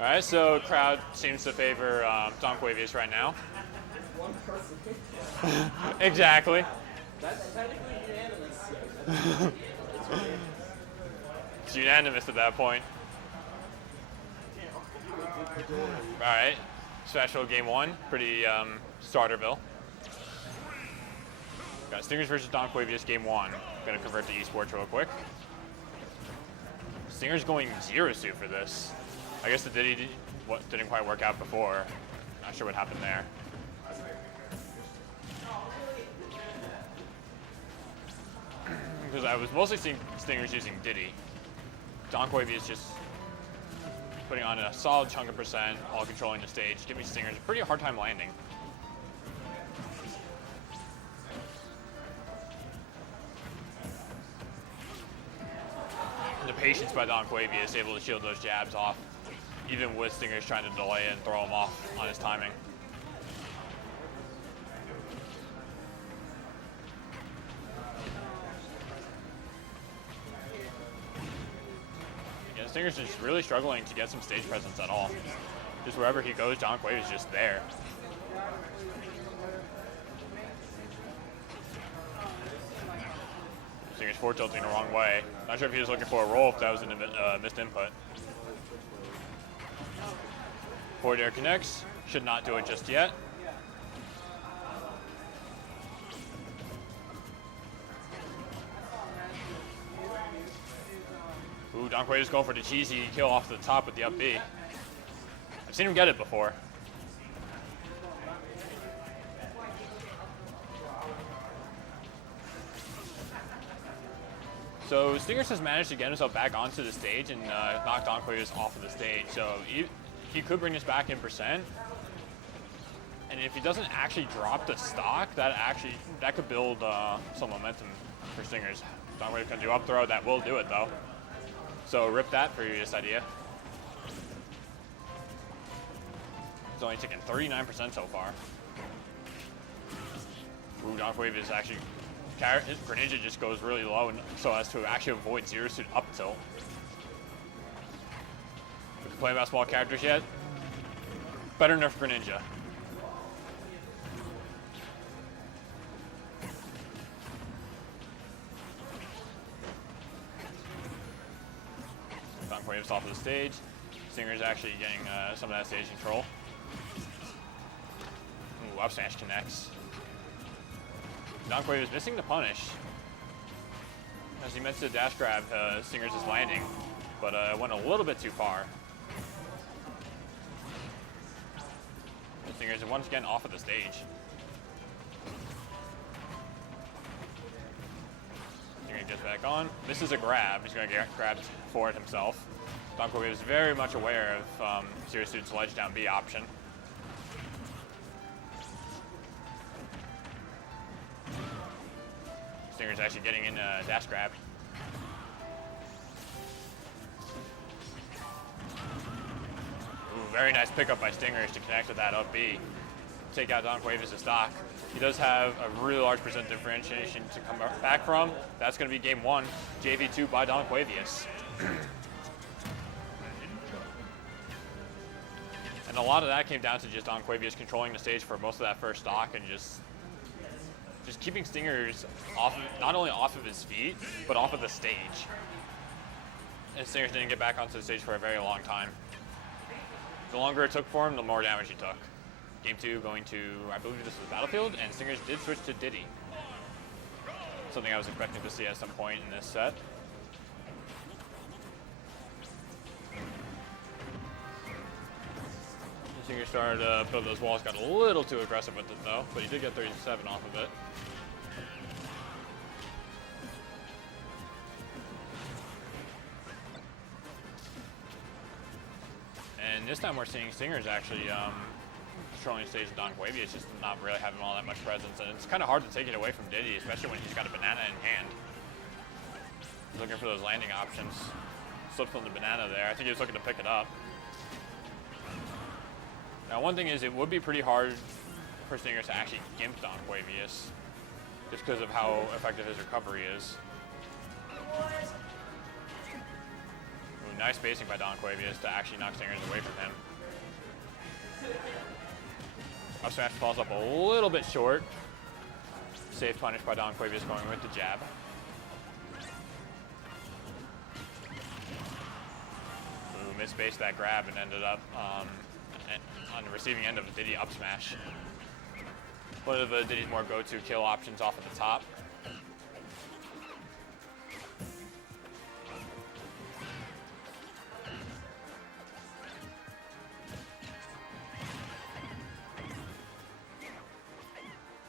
All right, so crowd seems to favor Donquavious right now. One person. Exactly. That's technically unanimous. It's unanimous at that point. All right, special game one, pretty starterville. Got Stingers versus Donquavious game one. Gonna convert to esports real quick. Stingers going zero suit for this. I guess the Diddy didn't quite work out before. Not sure what happened there. Because I was mostly seeing Stingers using Diddy. Donquavious just putting on a solid chunk of percent while controlling the stage, giving Stingers a pretty hard time landing. The patience by Donquavious able to shield those jabs off, even with Stingers trying to delay and throw him off on his timing. Yeah, Stingers is just really struggling to get some stage presence at all. Just wherever he goes, Donquavious is just there. Stingers forward tilting the wrong way. Not sure if he was looking for a roll, if that was a missed input. Forward air connects. Should not do it just yet. Ooh, Donquavious going for the cheesy kill off the top with the up B. I've seen him get it before. So Stingers has managed to get himself back onto the stage and knock Donquavious off of the stage. So he could bring this back in percent. And if he doesn't actually drop the stock, that could build some momentum for Stingers. Donquavious can do up throw, that will do it though. So rip that previous idea. He's only taken 39% so far. Ooh, Donquavious actually, his Greninja just goes really low so as to actually avoid zero suit up tilt. If we play about small characters yet, better nerf Greninja. Donquavious off of the stage. Stinger's actually getting some of that stage control. Ooh, up smash connects. Donquavious missing the punish. As he missed the dash grab, Stingers is landing, but went a little bit too far. Stingers is once again off of the stage. Stinger gets back on. This is a grab. He's going to get grabbed for it himself. Donquavious is very much aware of Zero Suit's ledge down B option. Stinger's actually getting in a dash grab. Ooh, very nice pickup by Stingers to connect with that up B. Take out Donquavious' stock. He does have a really large percent differentiation to come back from. That's going to be game one, JV2 by Donquavious. And a lot of that came down to just Donquavious controlling the stage for most of that first stock and just keeping Stingers off, not only off of his feet, but off of the stage. And Stingers didn't get back onto the stage for a very long time. The longer it took for him, the more damage he took. Game two going to, I believe this was Battlefield, and Stingers did switch to Diddy. Something I was expecting to see at some point in this set. Stingers started to build those walls, got a little too aggressive with it though, but he did get 37 off of it. And this time we're seeing Stingers actually controlling the stage with Donquavious, just not really having all that much presence. And it's kind of hard to take it away from Diddy, especially when he's got a banana in hand. He's looking for those landing options. Slipped on the banana there. I think he was looking to pick it up. Now, one thing is, it would be pretty hard for Stingers to actually gimp Donquavious, just because of how effective his recovery is. Ooh, Nice spacing by Donquavious to actually knock Stingers away from him. Up smash falls up a little bit short. Safe punish by Donquavious going with the jab. Ooh, misspaced that grab and ended up on the receiving end of a Diddy up smash. One of Diddy's more go-to kill options off at the top.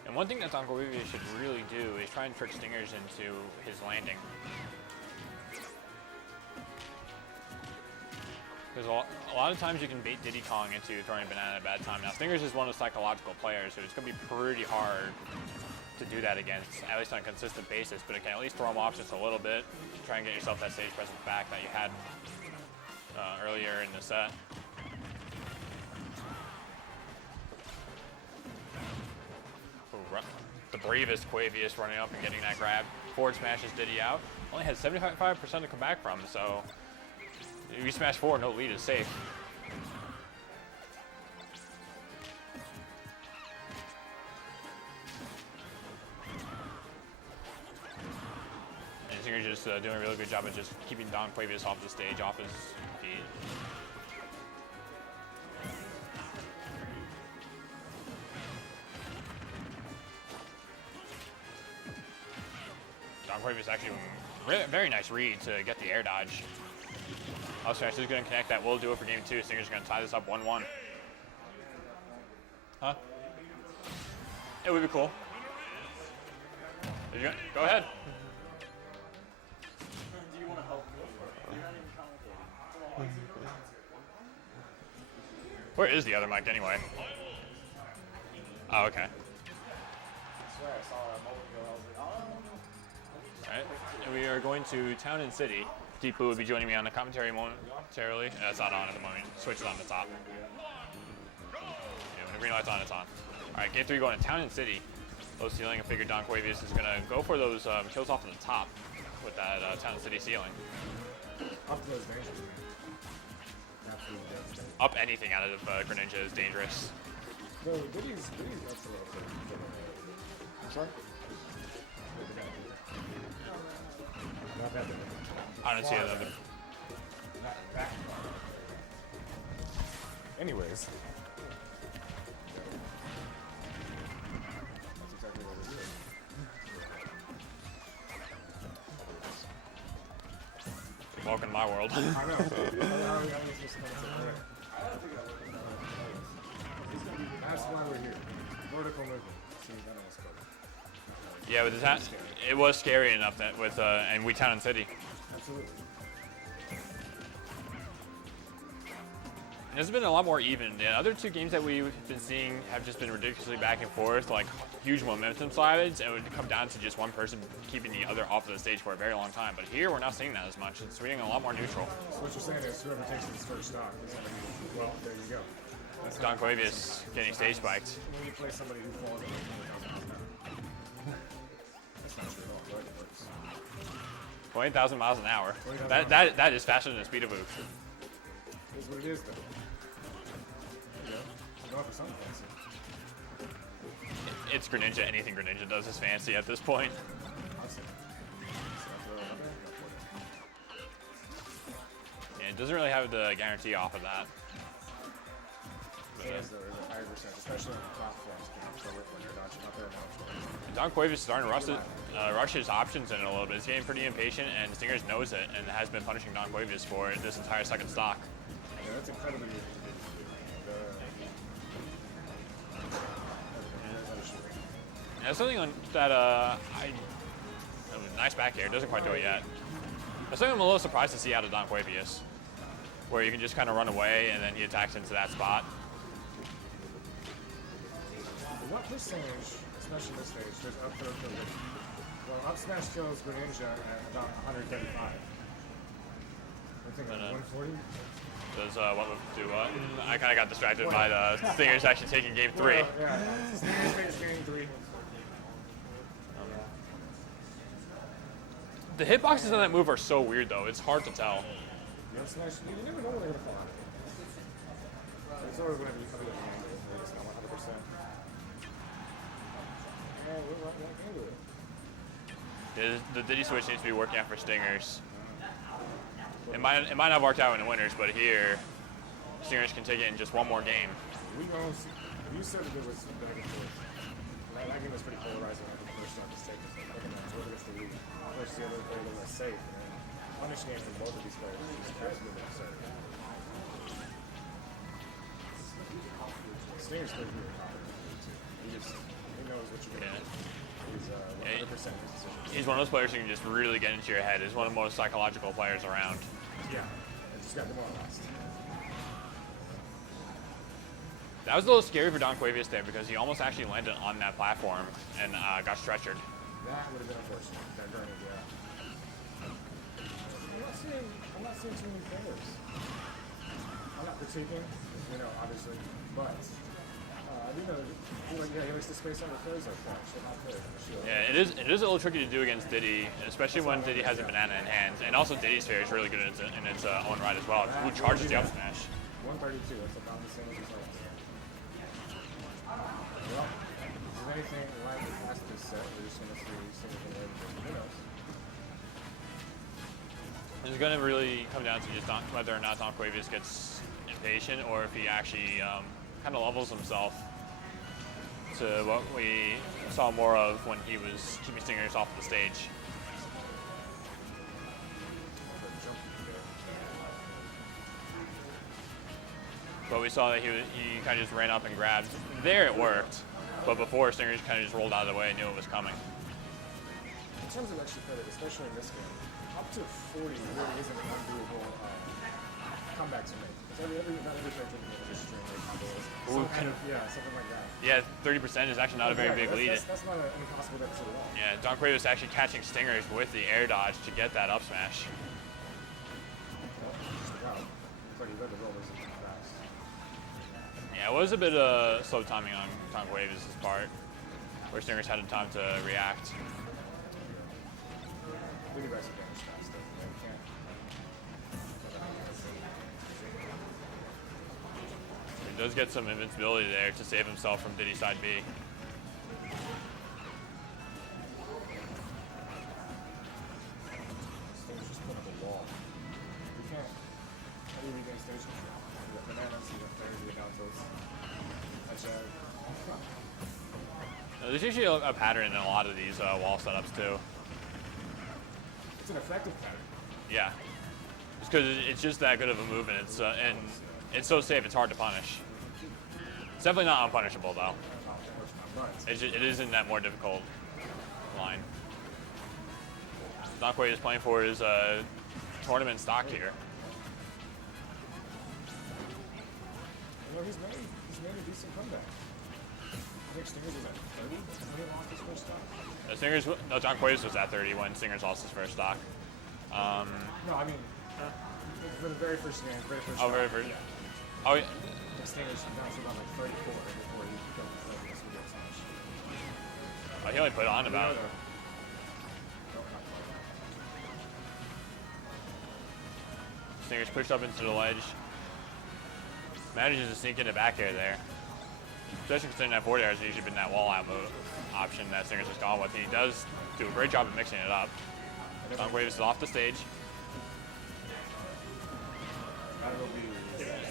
And one thing that Donquavious should really do is try and trick Stingers into his landing. Because a lot of times you can bait Diddy Kong into throwing a banana at a bad time. Now, Stingers is one of the psychological players, so it's going to be pretty hard to do that against, at least on a consistent basis, but it can at least throw him off just a little bit. Try and get yourself that stage presence back that you had earlier in the set. The bravest Quavious running up and getting that grab. Forward smashes Diddy out. Only has 75% to come back from, so if you smash forward, no lead is safe. And Stinger's just doing a really good job of just keeping Donquavious off the stage, off his feet. Donquavious actually very nice read to get the air dodge. Up smash is going to connect. That will do it for game 2. Stinger's going to tie this up 1-1. Huh? It would be cool. Go ahead. Do you want to help me? You're not even commentating. Where is the other mic anyway? Oh, okay. I swear I saw a moment ago. I was like, oh. All right. And we are going to Town and City. Deep Blue will be joining me on the commentary momentarily. That's not on at the moment. Switch it on the top. Yeah, when the green light's on, it's on. All right, game 3 going to Town and City. Low ceiling. I figured Donquavious is going to go for those kills off of the top with that Town and City ceiling. Up those dangerous, man. Absolutely devastating. Up anything out of Greninja is dangerous. No, Diddy's nuts a little bit. Sure. Not bad, I don't see another. Anyways. That's exactly what we're doing. Welcome to my world. I know. How is this going to work? That's why we're here. Vertical movement. See, that almost covered. Yeah, with the it was scary enough that with and we Town and City. Absolutely. And there's been a lot more even. The other 2 games that we've been seeing have just been ridiculously back and forth, like huge momentum slides, and it would come down to just one person keeping the other off of the stage for a very long time. But here, we're not seeing that as much. It's getting a lot more neutral. So what you're saying is whoever takes this first stock is going to be, well, there you go. That's Donquavious getting stage spiked. When you play somebody who falls away from 20,000 miles an hour. That's not true at all. But it works. 20,000 miles an hour. 20,000 That is faster than the speed of Oof. It is what it is, though. There you go. I'm going for something fancy. It's Greninja. Anything Greninja does is fancy at this point. I've seen it. Yeah, it doesn't really have the guarantee off of that. But, It is, though. There's a higher percent, especially on the platforms. So when you're dodging up there and Donquavious is starting to rush his options in a little bit. He's getting pretty impatient, and Stingers knows it and has been punishing Donquavious for it this entire second stock. Yeah, that's incredibly easy to do. And that's something that nice back air. Doesn't quite do it yet. That's something I'm a little surprised to see out of Donquavious, where you can just kind of run away and then he attacks into that spot. What percentage, especially this stage, does up throw kill Diddy? Well, up smash kills Greninja at about 135. I think like 140. Does what would do what? I kind of got distracted by the Stingers actually taking game 3. Well, yeah, Stingers game 3. The hitboxes on that move are so weird though. It's hard to tell. You know, smash, you never know when they're gonna fall out of it. It's always whenever you come to the angle, it's not 100%. Yeah, what can do it? The Diddy switch needs to be working out for Stingers. It might not have worked out in the winners, but here, Stingers can take it in just one more game. We know, you said that it was back and forth. That game was pretty polarizing when the first shot was taken. So looking at whoever gets the lead, versus the other player that was safe. And then punish game from both of these players is absolutely absurd. Stinger's pretty good. He knows what you're going to do. He's 100% his decision. He's one of those players who can just really get into your head. He's one of the most psychological players around. Yeah, and just got demoralized. That was a little scary for Donquavious there because he almost actually landed on that platform and got stretchered. That would have been unfortunate. That granted, yeah. I'm not seeing too many players. I'm not critiquing, you know, obviously, but I do know that he likes to space out the players like that. So not fair. Sure. Yeah, it is a little tricky to do against Diddy, especially when Diddy has a banana in hands. And also Diddy's fair is really good in its own right as well. Who charges the up smash? 132, that's about the same as his own. Well, if there's anything like past this set, we're just going to see something later. Who knows? It's going to really come down to just whether or not Donquavious gets impatient or if he actually kind of levels himself to what we saw more of when he was keeping Stingers off the stage. But we saw that he kind of just ran up and grabbed. There it worked, but before Stingers kind of just rolled out of the way and knew it was coming. In terms of extra credit, especially in this game, up to 40 really isn't an undoable comeback to make. Because not every player can just string like combos. Something like that. Yeah, 30% is actually not a very big lead. That's not an impossible deficit at all. Yeah, Donquavious actually catching Stingers with the air dodge to get that up smash. Wow. It's like he read the roll, isn't it? Fast. Yeah, it was a bit of slow timing on Donquavious' part, where Stingers had time to react. Really rise the damage fast, though. You can't. He does get some invincibility there to save himself from Diddy side B. Stingers just put up a wall. You can't. How do you regain stage control? You got bananas, you got flares, you got down tilts. There's usually a pattern in a lot of these wall setups too. It's an effective pattern. Yeah, just because it's just that good of a move, and it's so safe. It's hard to punish. It's definitely not unpunishable though. It is in that more difficult line. Donquavious is playing for his tournament stock here. You know, he's made a decent comeback. I think Stingers was at 30 when he lost his first stock. Donquavious was at 30 when Stingers lost his first stock. No, I mean, for the very first game, Very first. Yeah. Oh, yeah. The Stingers bounced around like 34 before he got the smash. He only put on about. Stingers pushed up into the ledge. Manages to sneak into back air there. Especially considering that forward air has usually been that wall out move option that Stingers has gone with. He does do a great job of mixing it up. Donquavious is off the stage.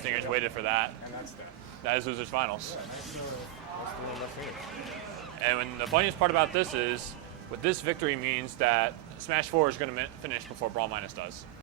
Stingers waited for that. And that's that. That is losers finals. Yeah, nice the left field. And when the funniest part about this is, with this victory means that Smash 4 is going to finish before Brawl Minus does.